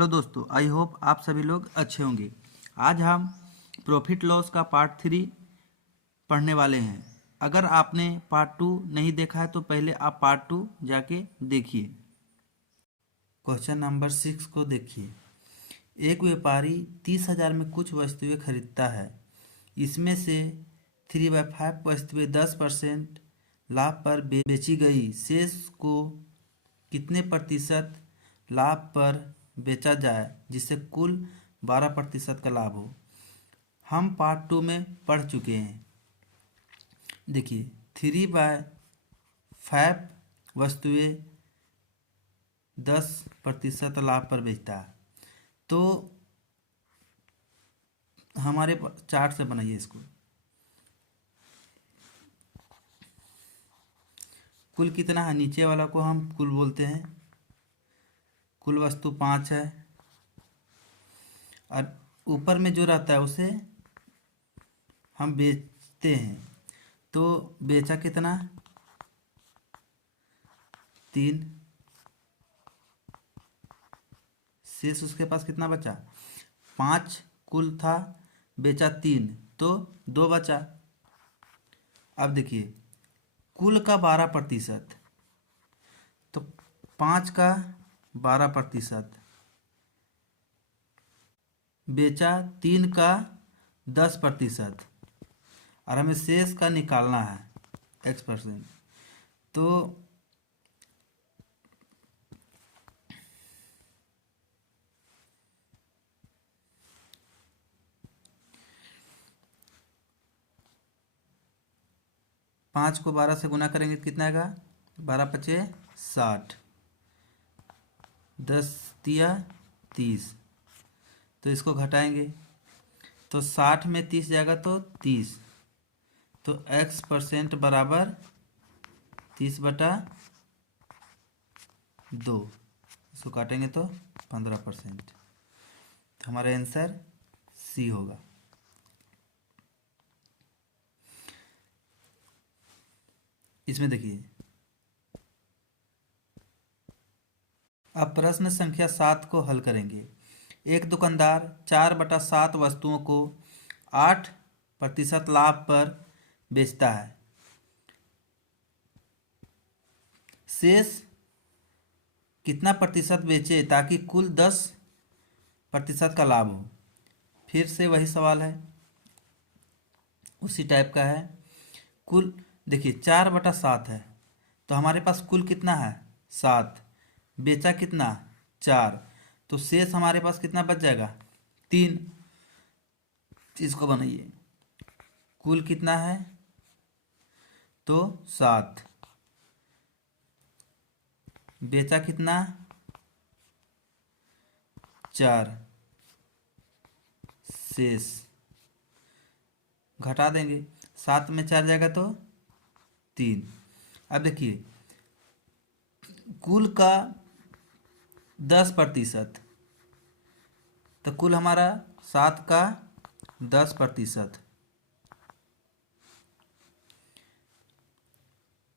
Hello दोस्तों, I hope आप सभी लोग अच्छे होंगे। आज हम प्रॉफिट लॉस का पार्ट 3 पढ़ने वाले हैं। अगर आपने पार्ट 2 नहीं देखा है तो पहले आप पार्ट 2 जाके देखिए। क्वेश्चन नंबर 6 को देखिए। एक व्यापारी 30,000 में कुछ वस्तुएं खरीदता है। इसमें से 3/5 वस्तुएं 10% लाभ पर बेची गई। शेष को कितने प्रतिशत लाभ पर बेचा जाए जिससे कुल 12% का लाभ हो। हम पार्ट 2 में पढ़ चुके हैं। देखिए, 3/5 वस्तुएं 10% लाभ पर बेचता है। तो हमारे चार्ट से बनाइए इसको। कुल कितना है, नीचे वाला को हम कुल बोलते हैं। कुल वस्तु 5 है और ऊपर में जो रहता है उसे हम बेचते हैं। तो बेचा कितना, 3। शेष उसके पास कितना बचा, 5 कुल था, बेचा 3 तो 2 बचा। अब देखिए, कुल का 12%, तो 5 का 12%, बेचा 3 का 10%, और हमें शेष का निकालना है X%। तो 5 को 12 से गुना करेंगे तो कितना आएगा, 12×5 = 60, 10 तिया 30। तो इसको घटाएंगे तो 60 में 30 जाएगा तो 30। तो X% बराबर 30/2। इसको काटेंगे तो 15%। तो हमारा आंसर सी होगा। इसमें देखिए, अब प्रश्न संख्या 7 को हल करेंगे। एक दुकानदार 4/7 वस्तुओं को 8% लाभ पर बेचता है। शेष कितना प्रतिशत बेचे ताकि कुल 10% का लाभ हो। फिर से वही सवाल है, उसी टाइप का है। कुल देखिए, 4/7 है तो हमारे पास कुल कितना है, 7। बेचा कितना, 4। तो शेष हमारे पास कितना बच जाएगा, 3। इसको बनाइए, कुल कितना है तो 7, बेचा कितना, 4, शेष घटा देंगे, 7 में 4 जाएगा तो 3। अब देखिए, कुल का 10%, तो कुल हमारा 7 का 10%,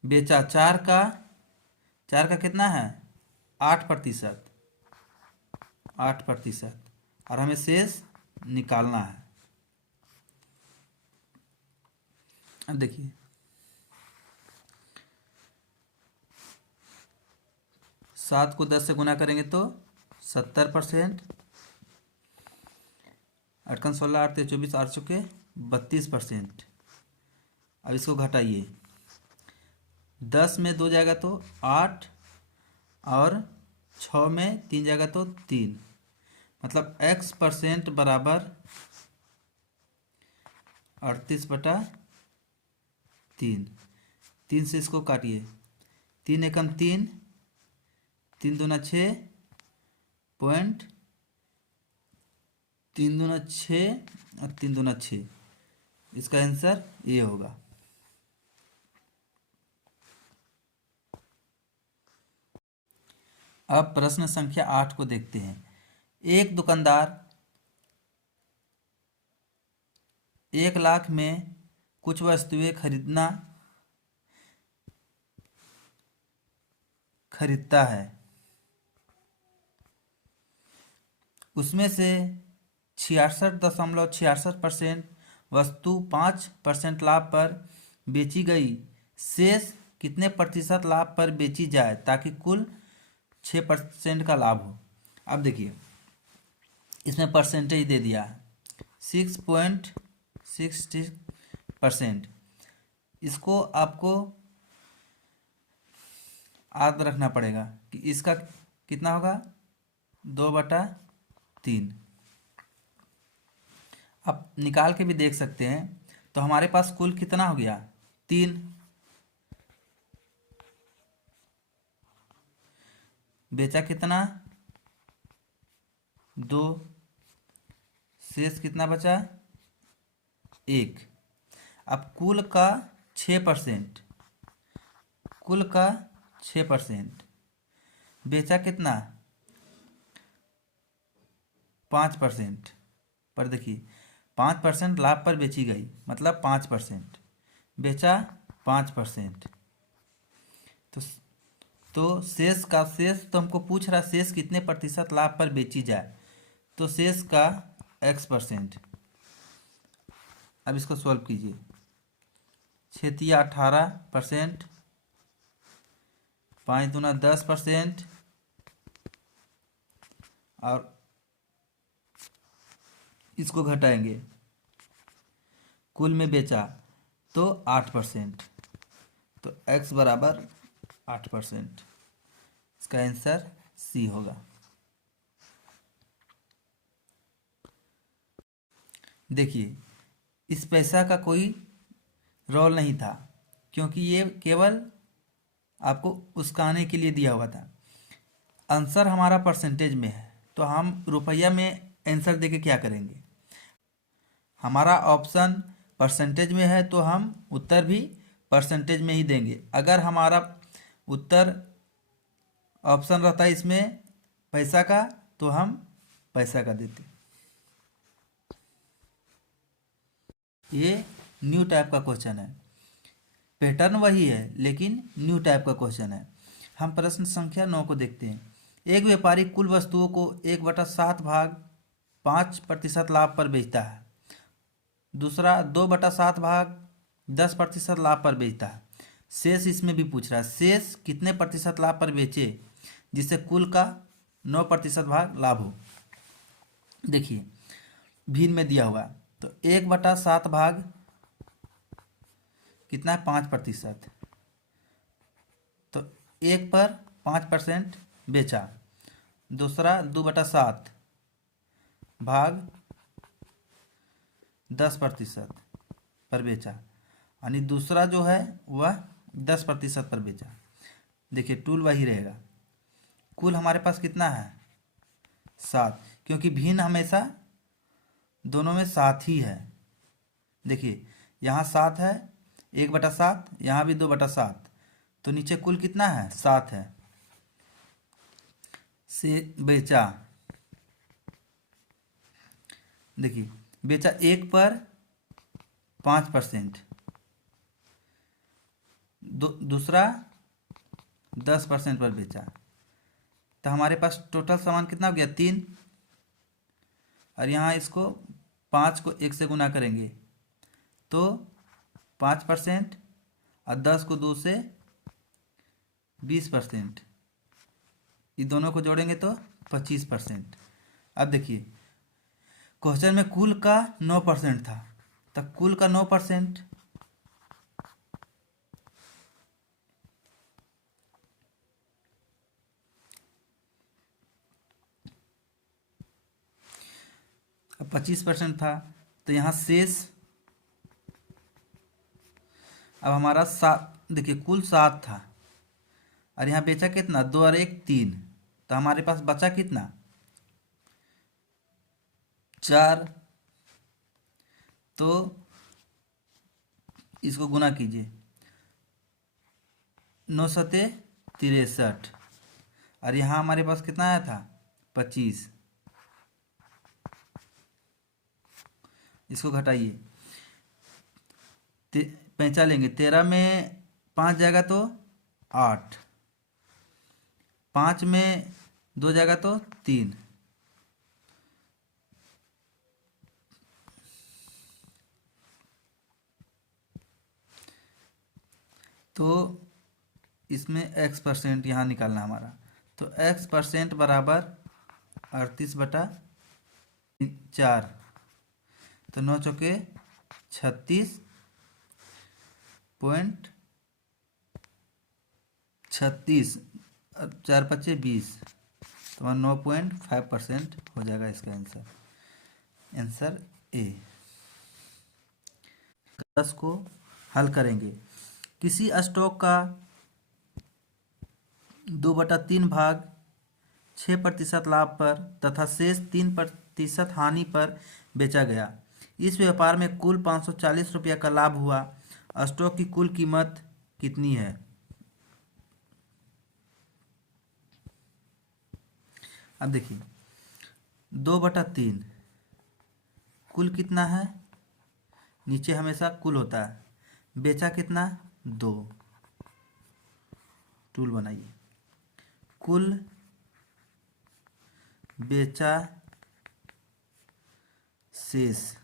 बेचा 4 का कितना है, 8%, 8%, और हमें शेष निकालना है। अब देखिए, 7 को 10 से गुना करेंगे तो 70%, 8 16 8 24 8 चुके 32%। अब इसको घटाइए, 10 में 2 जाएगा तो 8, और 6 में 3 जाएगा तो 3। मतलब X% बराबर 38/3। 3 से इसको काटिए, 3 एकम 3, 3 दूना 6 पॉइंट, 3 दूना 6 और 3 दूना 6। इसका आंसर ये होगा। अब प्रश्न संख्या 8 को देखते हैं। एक दुकानदार 1 लाख में कुछ वस्तुएं खरीदता है। उसमें से 66.66% वस्तु 5% लाभ पर बेची गई। शेष कितने प्रतिशत लाभ पर बेची जाए ताकि कुल 6% का लाभ हो। अब देखिए इसमें परसेंटेज दे दिया है 6.60%। इसको आपको याद रखना पड़ेगा कि इसका कितना होगा 2/3। आप निकाल के भी देख सकते हैं। तो हमारे पास कुल कितना हो गया 3। बेचा कितना 2। शेष कितना बचा 1। अब कुल का 6%, कुल का 6%, बेचा कितना 5% पर। देखिए 5% लाभ पर बेची गई मतलब 5%, बेचा 5%। तो शेष का शेष तो हमको पूछ रहा शेष कितने प्रतिशत लाभ पर बेची जाए, तो शेष का x%। अब इसको सॉल्व कीजिए 6×18%, 5×2 10%, और इसको घटाएंगे कुल में बेचा तो 8%, तो x बराबर 8%। इसका आंसर सी होगा। देखिए इस पैसा का कोई रोल नहीं था क्योंकि ये केवल आपको उसकाने के लिए दिया हुआ था। आंसर हमारा परसेंटेज में है तो हम रुपया में आंसर देके क्या करेंगे। हमारा ऑप्शन परसेंटेज में है तो हम उत्तर भी परसेंटेज में ही देंगे। अगर हमारा उत्तर ऑप्शन रहता है इसमें पैसा का तो हम पैसा का देते। ये न्यू टाइप का क्वेश्चन है, पैटर्न वही है लेकिन न्यू टाइप का क्वेश्चन है। हम प्रश्न संख्या 9 को देखते हैं। एक व्यापारी कुल वस्तुओं को 1/7 भाग 5% लाभ पर बेचता है। दूसरा 2/7 भाग 10% लाभ पर बेचता है। शेष इसमें भी पूछ रहा है शेष कितने प्रतिशत लाभ पर बेचे जिससे कुल का 9% भाग लाभ हो। देखिए भिन्न में दिया हुआ है तो 1/7 भाग कितना है 5%, तो 1 पर 5% बेचा। दूसरा 2/7 भाग 10% पर बेचा, यानी दूसरा जो है वह 10% पर बेचा। देखिए टूल वही रहेगा। कुल हमारे पास कितना है 7, क्योंकि भिन्न हमेशा दोनों में 7 ही है। देखिए यहाँ 7 है 1/7, यहाँ भी 2/7, तो नीचे कुल कितना है 7 है। से बेचा, देखिए बेचा 1 पर 5%, दूसरा 10% पर बेचा। तो हमारे पास टोटल सामान कितना हो गया 3, और यहाँ इसको 5 को 1 से गुना करेंगे तो 5%, और 10 को 2 से 20%, ये दोनों को जोड़ेंगे तो 25%। अब देखिए क्वेश्चन में कुल का 9% था, तो कुल का 9% अब 25% था, तो यहाँ शेष अब हमारा 7, देखिए कुल 7 था और यहाँ बेचा कितना 2 और 1 3, तो हमारे पास बचा कितना 4। तो इसको गुना कीजिए 9 सते 63, और यहाँ हमारे पास कितना आया था 25। इसको घटाइए 5 लेंगे, 13 में 5 जाएगा तो 8, 5 में 2 जाएगा तो 3, तो इसमें x% यहाँ निकालना हमारा, तो x% बराबर 38/4, तो 9 चौके 36.36, 4×5 = 20, तो 9.5% हो जाएगा इसका आंसर ए। 10 को हल करेंगे। किसी स्टॉक का 2/3 भाग 6% लाभ पर तथा शेष 3% हानि पर बेचा गया। इस व्यापार में कुल 540 रुपये का लाभ हुआ। स्टॉक की कुल कीमत कितनी है? अब देखिए 2/3 कुल कितना है, नीचे हमेशा कुल होता है, बेचा कितना 2, टूल बनाइए, कुल बेचा शेष,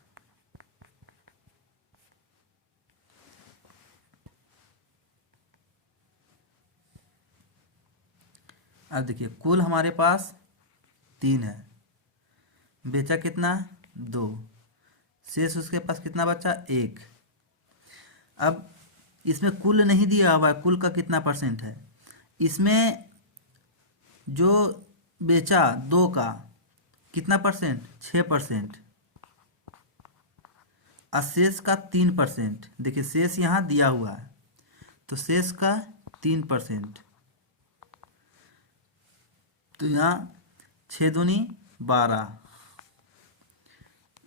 अब देखिए कुल हमारे पास 3 है, बेचा कितना 2, शेष उसके पास कितना बचा 1। अब इसमें कुल नहीं दिया हुआ है, कुल का कितना % है, इसमें जो बेचा 2 का कितना %, 6%, और शेष का 3%। देखिए शेष यहाँ दिया हुआ है, तो शेष का 3%, तो यहाँ 6 दूनी 12,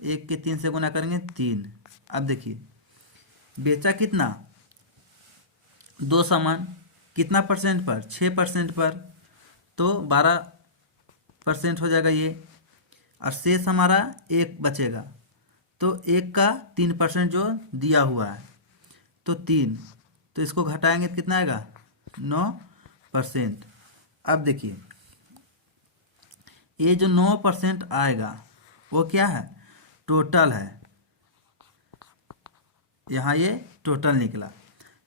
1 के 3 से गुना करेंगे 3। अब देखिए बेचा कितना 2 सामान, कितना % पर, 6% पर, तो 12% हो जाएगा ये, और शेष हमारा 1 बचेगा, तो 1 का 3% जो दिया हुआ है, तो 3, तो इसको घटाएंगे तो कितना आएगा 9%। अब देखिए ये जो 9% आएगा वो क्या है, टोटल है, यहाँ ये टोटल निकला,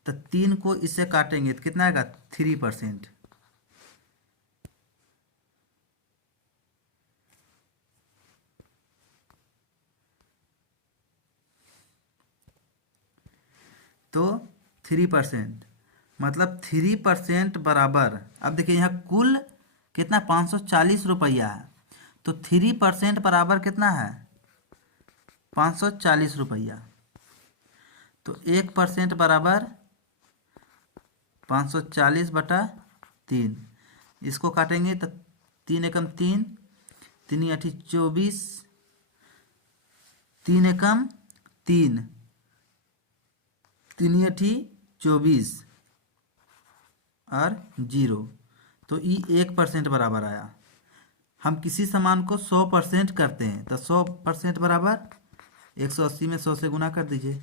तो 3 को इससे काटेंगे तो कितना आएगा 3%। तो 3%, मतलब 3% बराबर, अब देखिए यहाँ कुल कितना 540 रुपया है, तो 3% बराबर कितना है 540 रुपया, तो 1% बराबर 540/3, इसको काटेंगे तो 3 एकम 3, 3 8 24, 3 एकम 3, 3 8 24 और 0, तो ये 1% बराबर आया। हम किसी सामान को 100% करते हैं, तो 100% बराबर 180 में 100 से गुना कर दीजिए,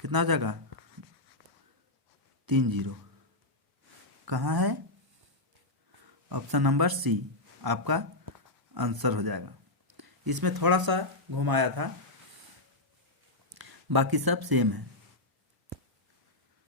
कितना हो जाएगा 3 0। कहाँ है, ऑप्शन नंबर सी आपका आंसर हो जाएगा। इसमें थोड़ा सा घुमाया था, बाकी सब सेम है।